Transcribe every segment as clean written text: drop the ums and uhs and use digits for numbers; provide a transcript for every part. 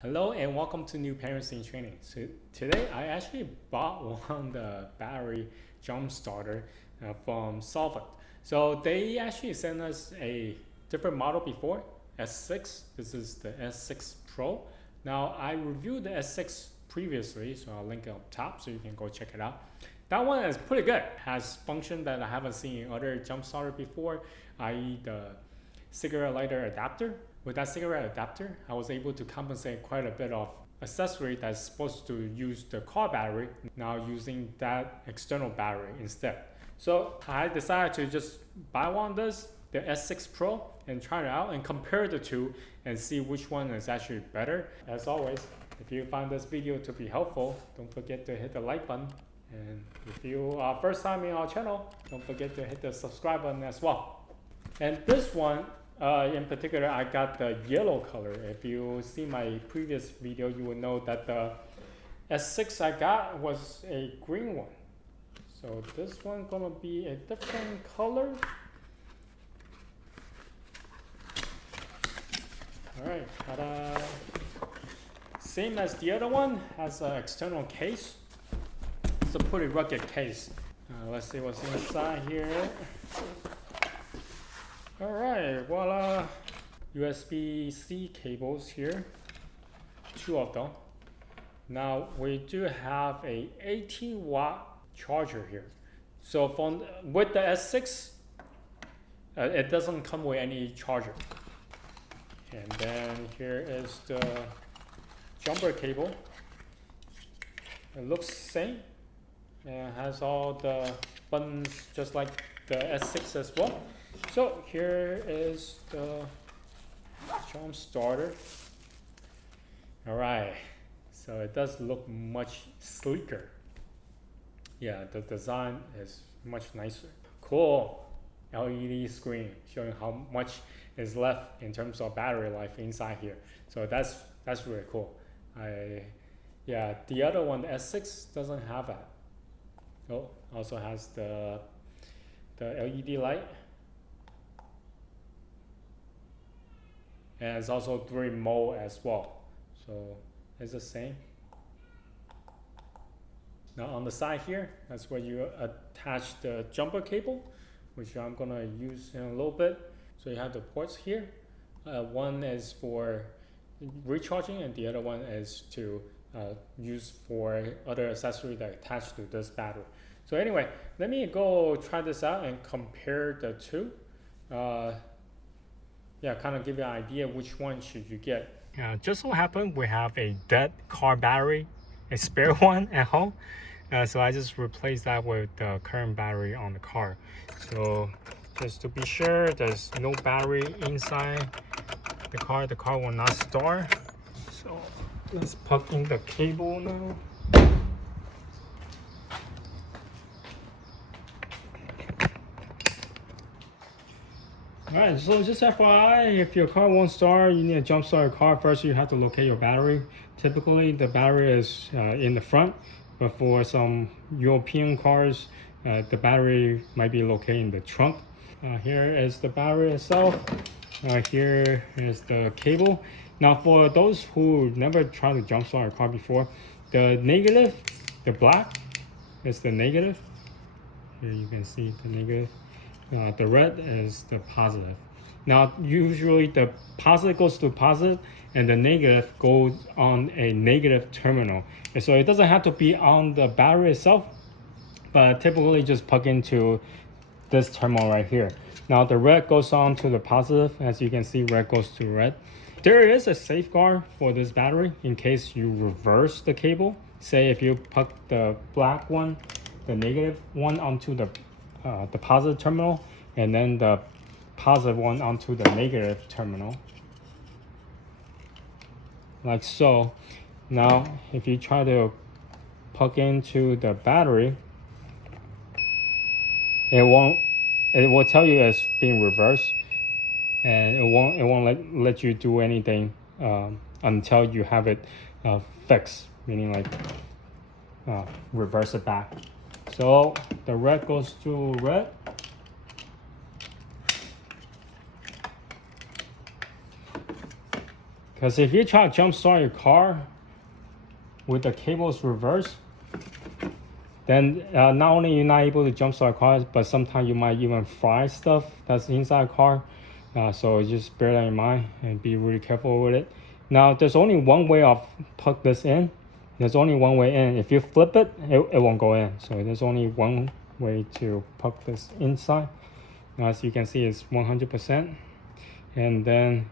Hello and welcome to New Parents in Training. So today I actually bought one the battery jump starter from Solvtin. So they actually sent us a different model before, S6. This is the S6 Pro. Now I reviewed the S6 previously, so I'll link it up top so you can go check it out. That one is pretty good. Has function that I haven't seen in other jump starter before, i.e. the cigarette lighter adapter. With that cigarette adapter, I was able to compensate quite a bit of accessory that's supposed to use the car battery, now using that external battery instead. So I decided to just buy one of this, the S6 Pro, and try it out and compare the two and see which one is actually better. As always, if you find this video to be helpful, don't forget to hit the like button. And if you are first time in our channel, don't forget to hit the subscribe button as well. And this one, in particular, I got the yellow color. If you see my previous video, you will know that the S6 I got was a green one. So this one gonna be a different color. Alright, ta-da! Same as the other one, has an external case. It's a pretty rugged case. Let's see what's inside here. Alright, voila! USB-C cables here, 2 of them. Now we do have a 18-watt charger here. So with the S6, it doesn't come with any charger. And then here is the jumper cable. It looks the same and has all the buttons just like the S6 as well. So here is the jump starter. Alright, so it does look much sleeker. Yeah, the design is much nicer. Cool LED screen showing how much is left in terms of battery life inside here. So that's really cool. Yeah, the other one, the S6, doesn't have that. Oh, also has the LED light. And it's also 3 mode as well, so it's the same. Now on the side here, that's where you attach the jumper cable, which I'm gonna use in a little bit. So you have the ports here. One is for recharging and the other one is to use for other accessory that attach to this battery. So anyway, let me go try this out and compare the two. Yeah, kind of give you an idea which one should you get. Just so happened we have a dead car battery, a spare one at home. So I just replaced that with the current battery on the car. So just to be sure there's no battery inside the car will not start. So let's plug in the cable now. Alright, so just FYI, if your car won't start, you need to jump start your car. First, you have to locate your battery. Typically, the battery is in the front, but for some European cars, the battery might be located in the trunk. Here is the battery itself. Here is the cable. Now, for those who never tried to jump start a car before, the negative, the black, is the negative. Here you can see the negative. The red is the positive. Now, usually the positive goes to positive and the negative goes on a negative terminal. And so it doesn't have to be on the battery itself, but typically just plug into this terminal right here. Now the red goes on to the positive. As you can see, red goes to red. There is a safeguard for this battery in case you reverse the cable. Say if you plug the black one, the negative one onto the positive terminal, and then the positive one onto the negative terminal, like so. Now if you try to plug into the battery, it will tell you it's being reversed, and it won't let you do anything until you have it fixed, meaning like reverse it back. So the red goes to red. Because if you try to jump start your car with the cables reversed, then not only you're not able to jump start cars, but sometimes you might even fry stuff that's inside the car. So just bear that in mind and be really careful with it. Now there's only one way of plug this in. There's only one way in. If you flip it, it won't go in. So there's only one way to plug this inside. Now, as you can see, it's 100%. And then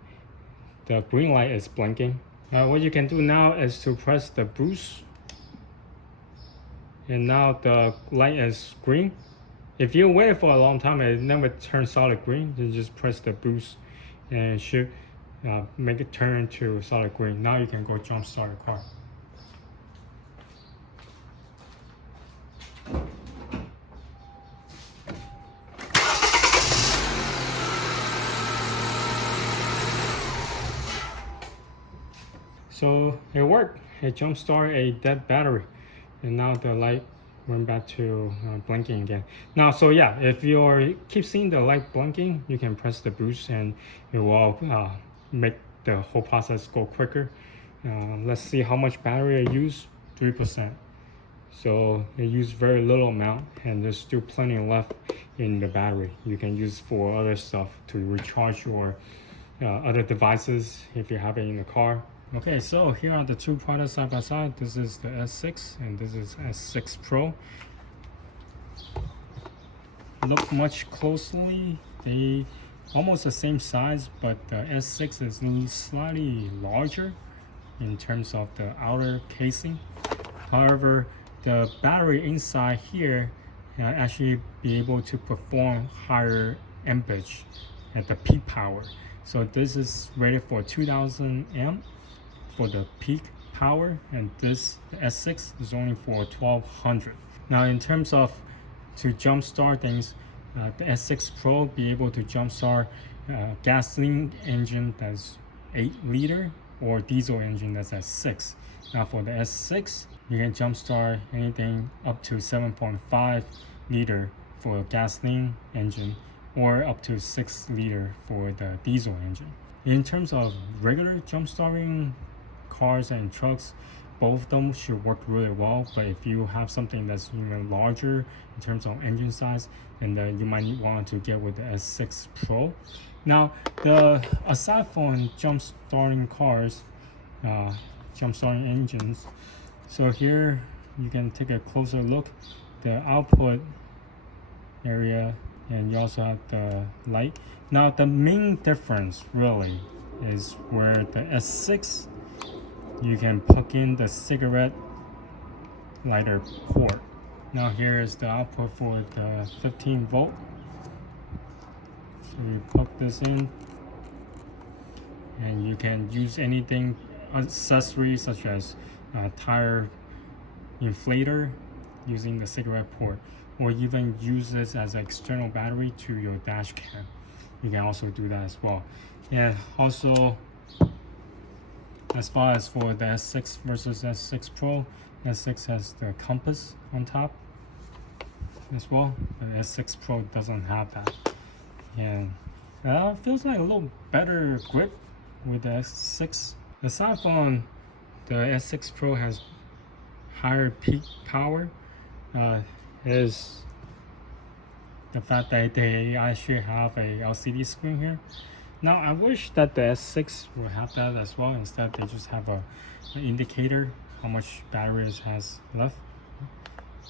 the green light is blinking. What you can do now is to press the boost. And now the light is green. If you wait for a long time and it never turns solid green, you just press the boost and it should make it turn to solid green. Now you can go jump start the car. So it worked. It jump started a dead battery, and now the light went back to blinking again. Now, so yeah, if you keep seeing the light blinking, you can press the boost and it will make the whole process go quicker. Let's see how much battery I use. 3%. So it used very little amount, and there's still plenty left in the battery. You can use for other stuff to recharge your other devices if you have it in the car. Okay, so here are the two products side by side. This is the S6 and this is S6 Pro. Look much closely, they almost the same size, but the S6 is slightly larger in terms of the outer casing. However, the battery inside here actually be able to perform higher amperage at the peak power. So this is rated for 2000 amp for the peak power, and this S6 is only for 1200. Now in terms of to jump start things, the S6 Pro be able to jump start gasoline engine that's 8 liter or diesel engine that's at 6. Now for the S6, you can jump start anything up to 7.5 liter for gasoline engine or up to 6 liter for the diesel engine. In terms of regular jump starting cars and trucks, both of them should work really well, but if you have something that's even larger in terms of engine size, then you might want to get with the S6 Pro. Now, aside from jump starting cars, jump starting engines, so here you can take a closer look, the output area, and you also have the light. Now the main difference really is where the S6, you can plug in the cigarette lighter port. Now here is the output for the 15 volt. So you plug this in and you can use anything, accessories such as tire inflator using the cigarette port, or even use this as an external battery to your dash cam. You can also do that as well. And also, as far as for the S6 versus S6 Pro, S6 has the compass on top as well, but S6 Pro doesn't have that. And it feels like a little better grip with the S6. Aside from the S6 Pro has higher peak power, is the fact that they actually have a LCD screen here. Now I wish that the S6 would have that as well. Instead they just have an indicator how much battery it has left.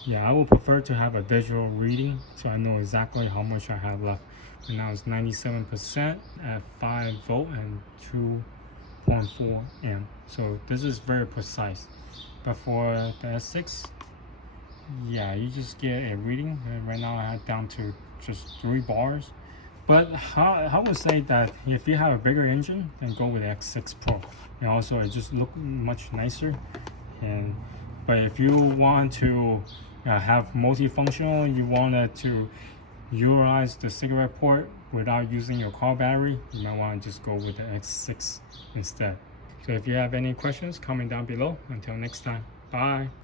Yeah, I would prefer to have a visual reading so I know exactly how much I have left. And now it's 97% at 5 volt and 2.4 amp. So this is very precise. But for the S6, yeah, you just get a reading, and right now I have down to just 3 bars. But I would say that if you have a bigger engine, then go with the S6 Pro. And also it just looks much nicer. But if you want to have multifunctional, you wanted to utilize the cigarette port without using your car battery, you might want to just go with the S6 instead. So if you have any questions, comment down below. Until next time, bye.